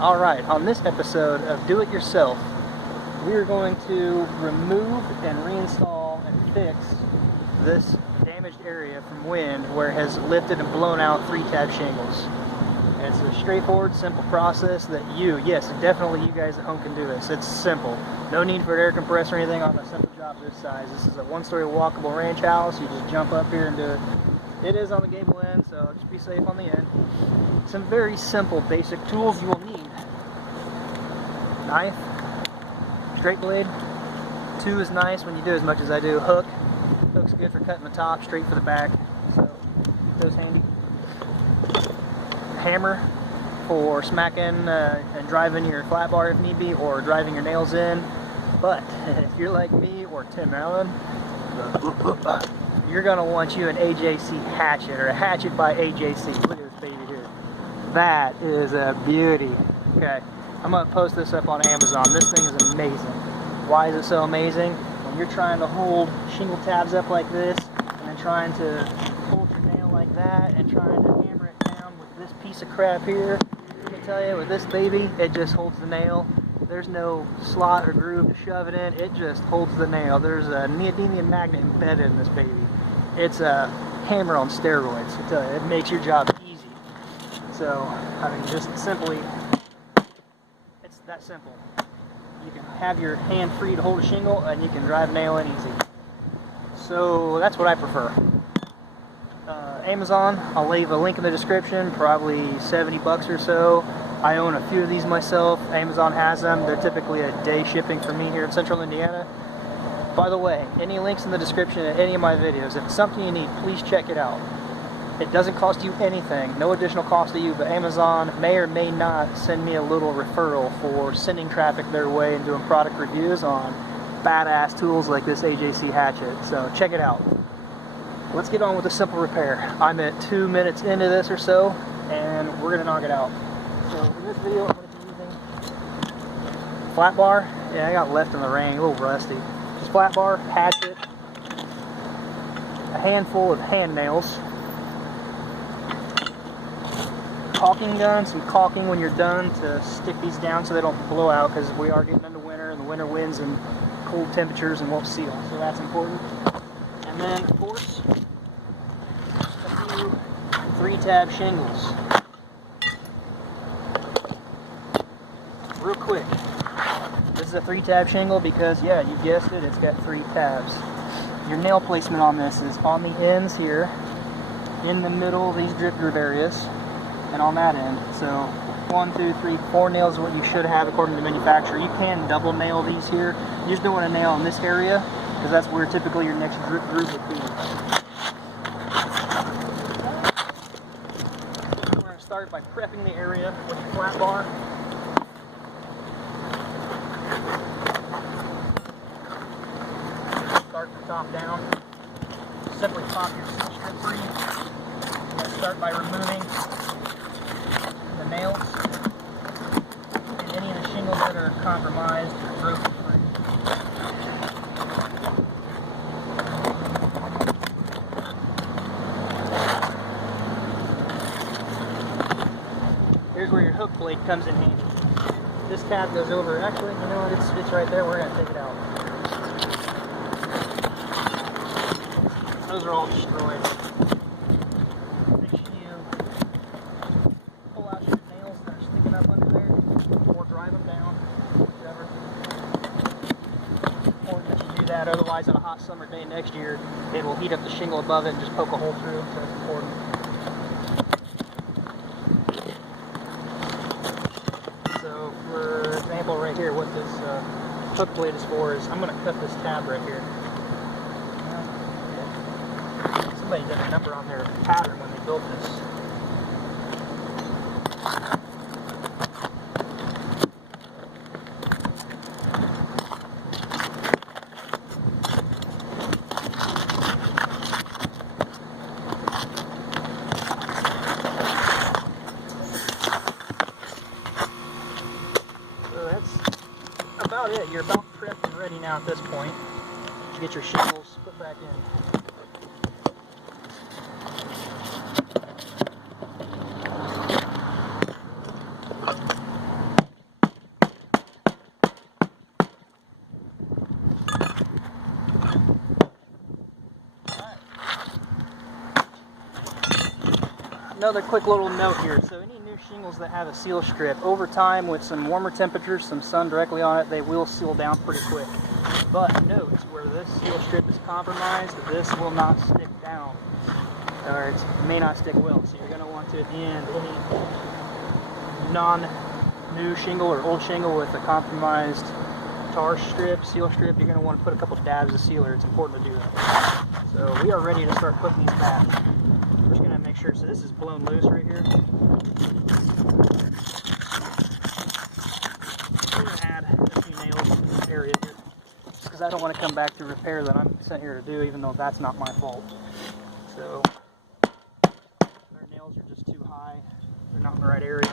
Alright, on this episode of Do It Yourself, we are going to remove and reinstall and fix this damaged area from wind where it has lifted and blown out 3-tab shingles. And it's a straightforward, simple process that yes, definitely you guys at home can do this. It's simple. No need for an air compressor or anything on a simple job this size. This is a one-story walkable ranch house. You just jump up here and do it. It is on the gable end, so just be safe on the end. Some very simple, basic tools you will need. Knife, straight blade. 2 is nice when you do as much as I do. Hook. Hook's good for cutting the top, straight for the back, so keep those handy. Hammer for smacking and driving your flat bar if need be, or driving your nails in. But if you're like me or Tim Allen, you're gonna want you an AJC Hatchet, or a Hatchet by AJC. Look at this baby here. That is a beauty. Okay, I'm gonna post this up on Amazon. This thing is amazing. Why is it so amazing? When you're trying to hold shingle tabs up like this, and then trying to hold your nail like that, and trying to hammer it down with this piece of crap here, I can tell you, with this baby, it just holds the nail. There's no slot or groove to shove it in. It just holds the nail. There's a neodymium magnet embedded in this baby. It's a hammer on steroids. I tell you, it makes your job easy. So, I mean, just simply, it's that simple. You can have your hand free to hold a shingle, and you can drive a nail in easy. So that's what I prefer. Amazon, I'll leave a link in the description, probably 70 bucks or so. I own a few of these myself. Amazon has them. They're typically a day shipping for me here in central Indiana. By the way, any links in the description of any of my videos, if it's something you need, please check it out. It doesn't cost you anything, no additional cost to you, but Amazon may or may not send me a little referral for sending traffic their way and doing product reviews on badass tools like this AJC Hatchet. So check it out. Let's get on with a simple repair. I'm at 2 minutes into this or so, and we're gonna knock it out. So in this video, I'm gonna be using flat bar. Yeah, I got left in the rain, a little rusty. Just flat bar, hatchet, a handful of hand nails, caulking gun, some caulking when you're done to stick these down so they don't blow out, because we are getting into winter, and the winter winds and cold temperatures and won't seal, so that's important. And then, of course, a few 3-tab shingles. Real quick, this is a 3-tab shingle because, yeah, you guessed it, it's got 3 tabs. Your nail placement on this is on the ends here, in the middle of these drip groove areas, and on that end. So 1, 2, 3, 4 nails is what you should have according to manufacturer. You can double nail these here. You just don't want to nail in this area, because that's where typically your next drip groove would be. We're going to start by prepping the area with your flat bar. Start from top down. Simply pop your strip free. Let's start by removing the nails and any of the shingles that are compromised or broken free. Here's where your hook blade comes in handy. This tab goes over, actually, you know what, it's right there, we're going to take it out. Those are all destroyed. Make sure you pull out your nails that are sticking up under there, or drive them down, whichever. Important that you do that, otherwise on a hot summer day next year, it will heat up the shingle above it and just poke a hole through, so it's important. So, for example, right here, what this hook blade is for is, I'm going to cut this tab right here. Somebody did a number on their pattern when they built this. So that's about it. You're about prepped and ready now at this point to get your shingles put back in. another quick little note here. So any new shingles that have a seal strip, over time with some warmer temperatures, some sun directly on it, they will seal down pretty quick. But note, where this seal strip is compromised, this will not stick down, or it may not stick well. So you're going to want to, at the end, any non-new shingle or old shingle with a compromised tar strip, seal strip, you're going to want to put a couple dabs of sealer. It's important to do that. So we are ready to start putting these back. We're just going to make sure, so this is blown loose right here. We're going to add a few nails in this area here, just because I don't want to come back to repair that I'm sent here to do, even though that's not my fault. So our nails are just too high, they're not in the right area,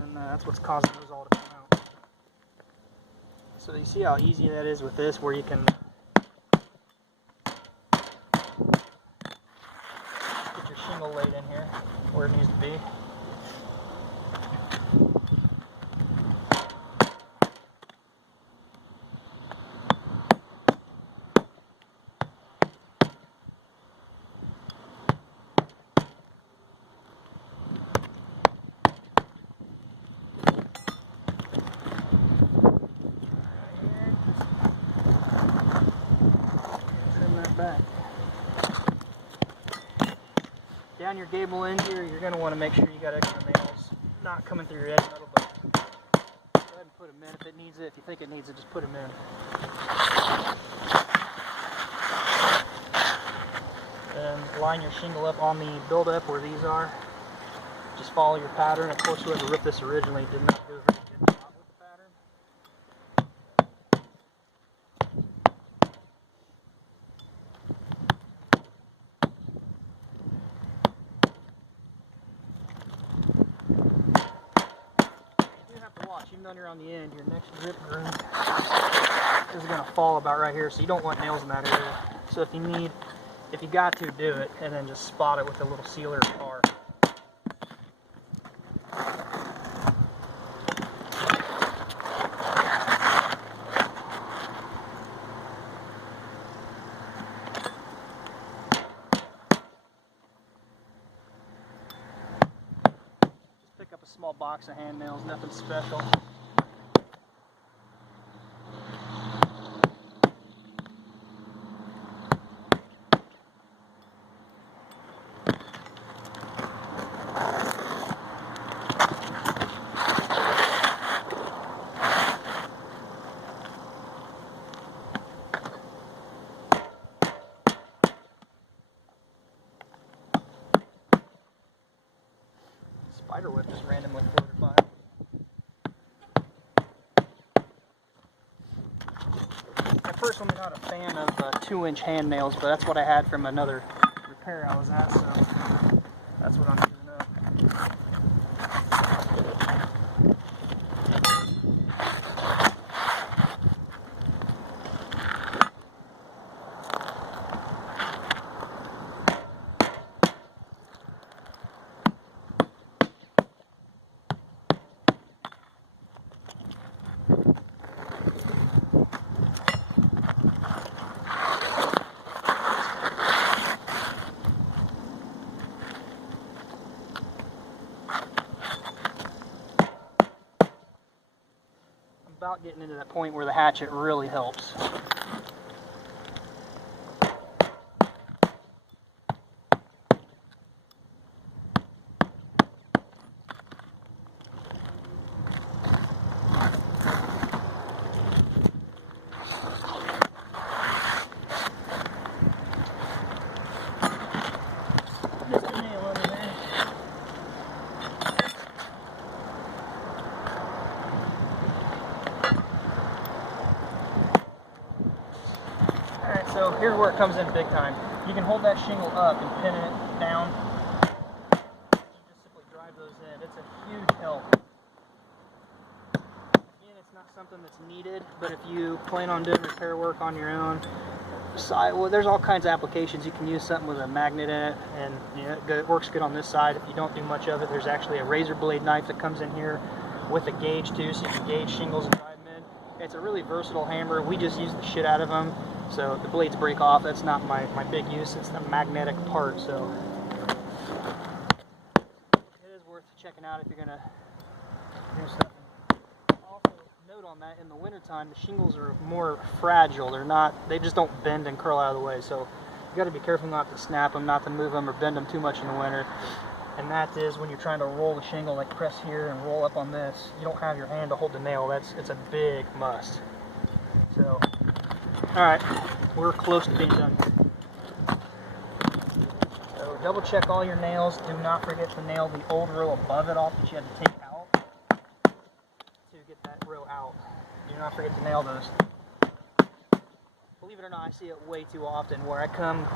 and that's what's causing those all to come out. So you see how easy that is with this, where you can get your shingle laid in here where it needs to be. Back. Down your gable end here, you're going to want to make sure you got extra nails not coming through your edge metal, but go ahead and put them in if it needs it. If you think it needs it, just put them in. And line your shingle up on the build-up where these are. Just follow your pattern. Of course, whoever ripped this originally did not do a very good job with the pattern. Even though you're on the end, your next grip groove is going to fall about right here, so you don't want nails in that area. So if you got to, do it, and then just spot it with a little sealer or tar. Just pick up a small box of hand nails, nothing special. Spider web just randomly floated by. At first I'm not a fan of 2-inch hand nails, but that's what I had from another repair I was at, so that's what I'm using up. About getting into that point where the hatchet really helps. Just a nail under there. So here's where it comes in big time. You can hold that shingle up and pin it down. You just simply drive those in. It's a huge help. Again, it's not something that's needed, but if you plan on doing repair work on your own, well, there's all kinds of applications. You can use something with a magnet in it, and it works good on this side. If you don't do much of it, there's actually a razor blade knife that comes in here with a gauge too, so you can gauge shingles and drive them in. It's a really versatile hammer. We just use the shit out of them. So the blades break off. That's not my big use. It's the magnetic part. So checking out if you're gonna do stuff. Also, note on that, in the wintertime, the shingles are more fragile. They just don't bend and curl out of the way. So you got to be careful not to snap them, not to move them or bend them too much in the winter. And that is when you're trying to roll the shingle, like press here and roll up on this, you don't have your hand to hold the nail. It's a big must. So, all right, we're close to being done. So double check all your nails. Do not forget to nail the old row above it off that you had to take out to get that row out. Do not forget to nail those. Believe it or not, I see it way too often where I come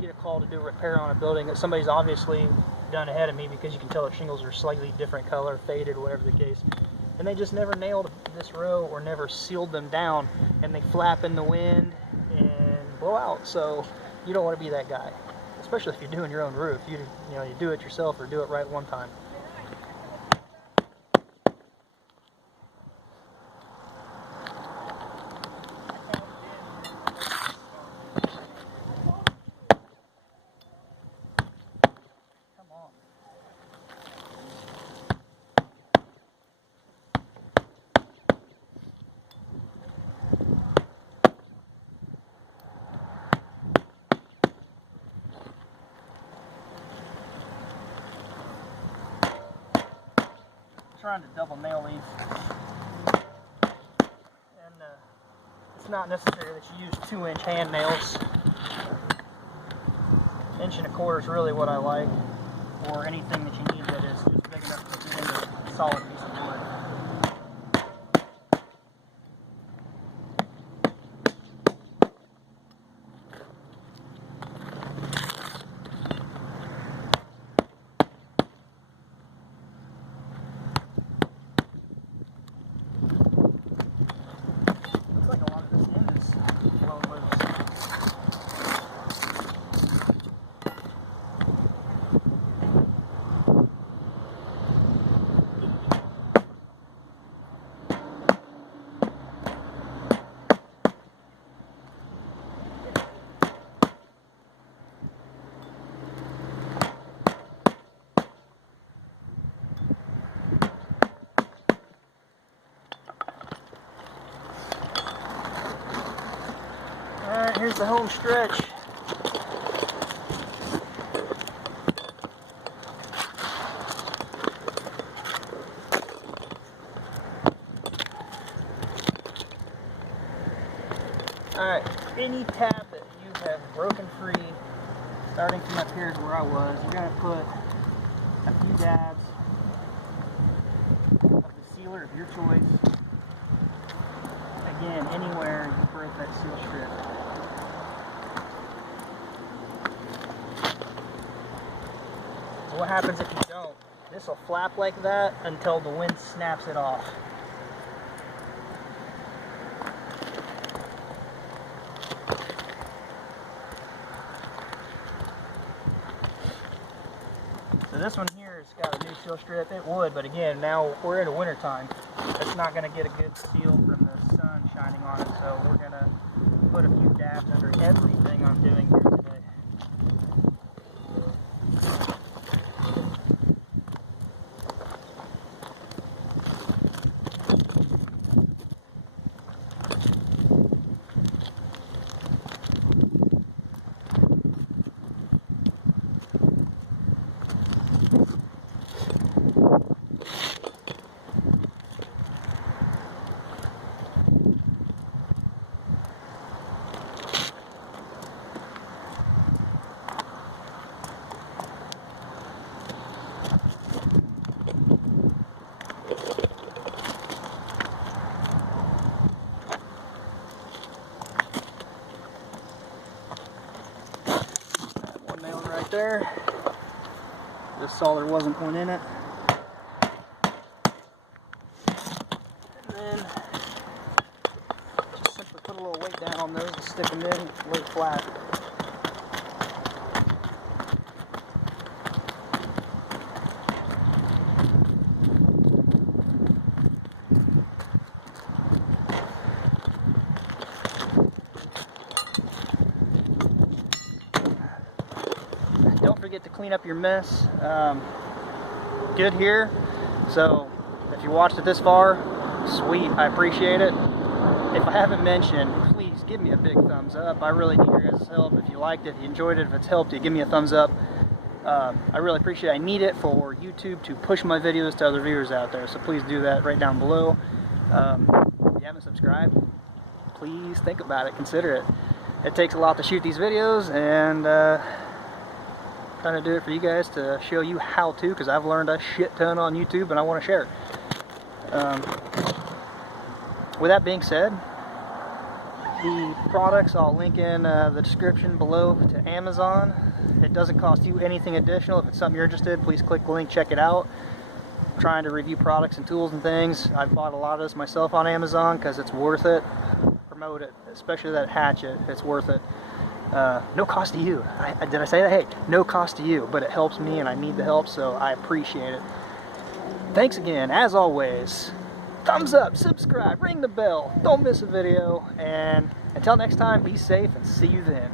get a call to do a repair on a building that somebody's obviously done ahead of me, because you can tell that shingles are slightly different color, faded, whatever the case, and they just never nailed this row or never sealed them down, and they flap in the wind and blow out. So you don't want to be that guy, especially if you're doing your own roof. You do it yourself or do it right one time. Trying to double nail these, and it's not necessary that you use 2-inch hand nails. 1 1/4 is really what I like, or anything that you need that is just big enough to get into a solid piece of wood. Alright, here's the home stretch. Alright, any tab that you have broken free, starting from up here is where I was, you're going to put a few dabs of the sealer of your choice. Again, anywhere you broke that seal strip. So what happens if you don't? This will flap like that until the wind snaps it off. So this one here has got a new seal strip. It would, but again, now we're in the winter time. It's not going to get a good seal from the sun shining on it, so we're going to put a few dabs under everything I'm doing here today. There. Just saw there wasn't one in it. And then just simply put a little weight down on those and stick them in, lay flat. Don't forget to clean up your mess. good here. So if you watched it this far, sweet, I appreciate it. If I haven't mentioned, please give me a big thumbs up. I really need your guys' help. If you liked it, if you enjoyed it, if it's helped you, give me a thumbs up. I really appreciate it. I need it for YouTube to push my videos to other viewers out there, so please do that right down below. If you haven't subscribed, please think about it, consider it. It takes a lot to shoot these videos, and trying to do it for you guys to show you how to, because I've learned a shit ton on YouTube and I want to share it. With that being said, the products I'll link in the description below to Amazon. It doesn't cost you anything additional. If it's something you're interested in, please click the link, check it out. I'm trying to review products and tools and things. I've bought a lot of this myself on Amazon because it's worth it. Promote it, especially that hatchet. It's worth it. No cost to you. Did I say that? Hey, no cost to you, but it helps me and I need the help, so I appreciate it. Thanks again, as always. Thumbs up, subscribe, ring the bell, don't miss a video, and until next time, be safe and see you then.